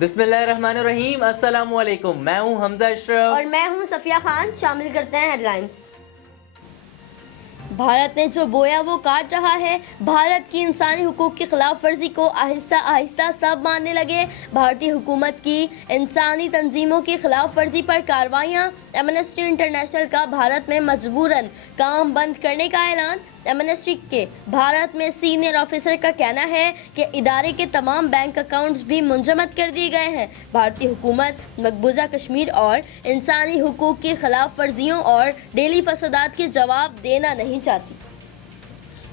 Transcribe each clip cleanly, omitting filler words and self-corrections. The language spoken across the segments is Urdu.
بسم اللہ الرحمن الرحیم، السلام علیکم، میں ہوں حمزہ اشرف اور میں ہوں صفیہ خان۔ شامل کرتے ہیں ہیڈ لائنز۔ بھارت نے جو بویا وہ کاٹ رہا ہے۔ بھارت کی انسانی حقوق کی خلاف ورزی کو آہستہ آہستہ سب ماننے لگے۔ بھارتی حکومت کی انسانی تنظیموں کی خلاف ورزی پر کارروائیاں۔ ایمنسٹی انٹرنیشنل کا بھارت میں مجبوراً کام بند کرنے کا اعلان۔ ایمنسٹی کے بھارت میں سینئر آفیسر کا کہنا ہے کہ ادارے کے تمام بینک اکاؤنٹس بھی منجمد کر دیے گئے ہیں۔ بھارتی حکومت مقبوضہ کشمیر اور انسانی حقوق کی خلاف ورزیوں اور ڈیلی فسادات کے جواب دینا نہیں چاہتی۔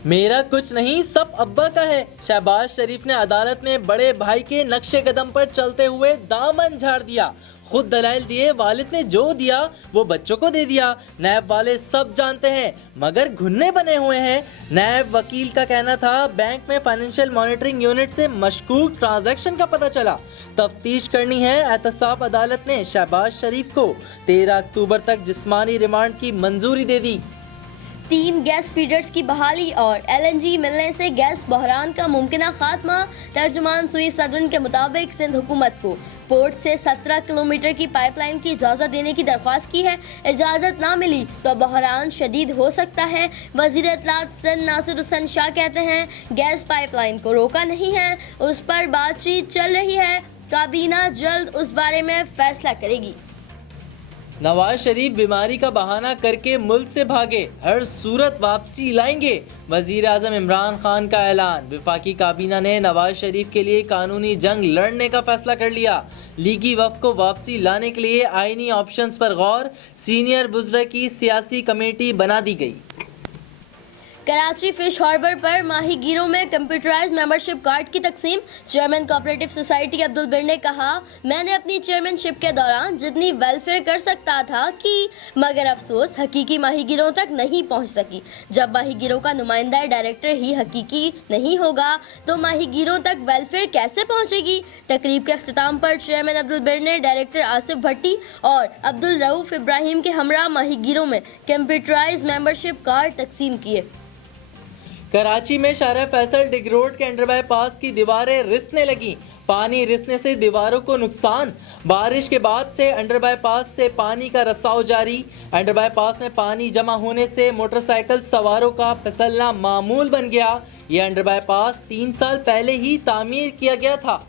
میرا کچھ نہیں، سب ابا کا ہے۔ شہباز شریف نے عدالت میں بڑے بھائی کے نقش قدم پر چلتے ہوئے دامن جھاڑ دیا۔ خود دلائل دیے، والد نے جو دیا وہ بچوں کو دے دیا۔ نیب والے سب جانتے ہیں مگر گھنے بنے ہوئے ہیں۔ نیب وکیل کا کہنا تھا بینک میں فائنینشیل مانیٹرنگ یونٹ سے مشکوک ٹرانزیکشن کا پتہ چلا، تفتیش کرنی ہے۔ احتساب عدالت نے شہباز شریف کو 13 اکتوبر تک جسمانی ریمانڈ کی منظوری دے دی۔ 3 گیس فیڈرز کی بحالی اور LNG ملنے سے گیس بحران کا ممکنہ خاتمہ۔ ترجمان سوئی صدرن کے مطابق سندھ حکومت کو پورٹ سے 17 کلومیٹر کی پائپ لائن کی اجازت دینے کی درخواست کی ہے۔ اجازت نہ ملی تو بحران شدید ہو سکتا ہے۔ وزیر اطلاعات سندھ ناصر حسین شاہ کہتے ہیں گیس پائپ لائن کو روکا نہیں ہے، اس پر بات چیت چل رہی ہے، کابینہ جلد اس بارے میں فیصلہ کرے گی۔ نواز شریف بیماری کا بہانہ کر کے ملک سے بھاگے، ہر صورت واپسی لائیں گے، وزیر اعظم عمران خان کا اعلان۔ وفاقی کابینہ نے نواز شریف کے لیے قانونی جنگ لڑنے کا فیصلہ کر لیا۔ لیگی وفد کو واپسی لانے کے لیے آئینی آپشنز پر غور، سینئر وزراء کی سیاسی کمیٹی بنا دی گئی۔ کراچی فش ہاربر پر ماہی گیروں میں کمپیوٹرائز ممبرشپ کارڈ کی تقسیم۔ چیئرمین کوآپریٹو سوسائٹی عبدالبر نے کہا میں نے اپنی چیئرمین شپ کے دوران جتنی ویلفیئر کر سکتا تھا کی، مگر افسوس حقیقی ماہی گیروں تک نہیں پہنچ سکی۔ جب ماہی گیروں کا نمائندہ ڈائریکٹر ہی حقیقی نہیں ہوگا تو ماہی گیروں تک ویلفیئر کیسے پہنچے گی؟ تقریب کے اختتام پر چیئرمین عبدالبر نے ڈائریکٹر آصف بھٹی اور عبدالرؤف ابراہیم کے ہمراہ ماہی گیروں میں کمپیوٹرائز ممبرشپ کارڈ تقسیم کیے۔ کراچی میں شارع فیصل ڈگ روڈ کے انڈر بائی پاس کی دیواریں رسنے لگیں، پانی رسنے سے دیواروں کو نقصان۔ بارش کے بعد سے انڈر بائی پاس سے پانی کا رساؤ جاری۔ انڈر بائی پاس میں پانی جمع ہونے سے موٹر سائیکل سواروں کا پھسلنا معمول بن گیا۔ یہ انڈر بائی پاس 3 سال پہلے ہی تعمیر کیا گیا تھا۔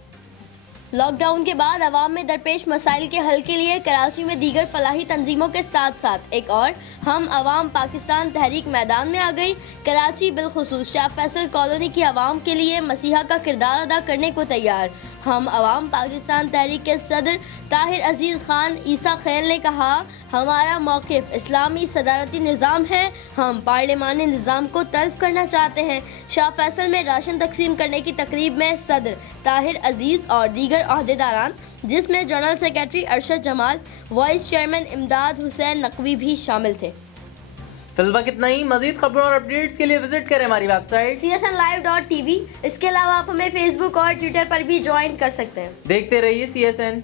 لاک ڈاؤن کے بعد عوام میں درپیش مسائل کے حل کے لیے کراچی میں دیگر فلاحی تنظیموں کے ساتھ ساتھ ایک اور ہم عوام پاکستان تحریک میدان میں آ گئی۔ کراچی بالخصوص شاہ فیصل کالونی کی عوام کے لیے مسیحا کا کردار ادا کرنے کو تیار۔ ہم عوام پاکستان تحریک کے صدر طاہر عزیز خان عیسیٰ خیل نے کہا ہمارا موقف اسلامی صدارتی نظام ہے، ہم پارلیمانی نظام کو تلف کرنا چاہتے ہیں۔ شاہ فیصل میں راشن تقسیم کرنے کی تقریب میں صدر طاہر عزیز اور دیگر عہدیداران، جس میں جنرل سیکریٹری ارشد جمال، وائس چیئرمین امداد حسین نقوی بھی شامل تھے۔ فی الوقت اتنا ہی۔ مزید خبروں اور اپڈیٹس کے لیے وزٹ کریں ہماری ویب سائٹ csnlive.tv۔ اس کے علاوہ آپ ہمیں فیس بک اور ٹویٹر پر بھی جوائن کر سکتے ہیں۔ دیکھتے رہیے CSN۔